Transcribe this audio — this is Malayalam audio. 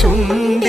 ചുണ്ട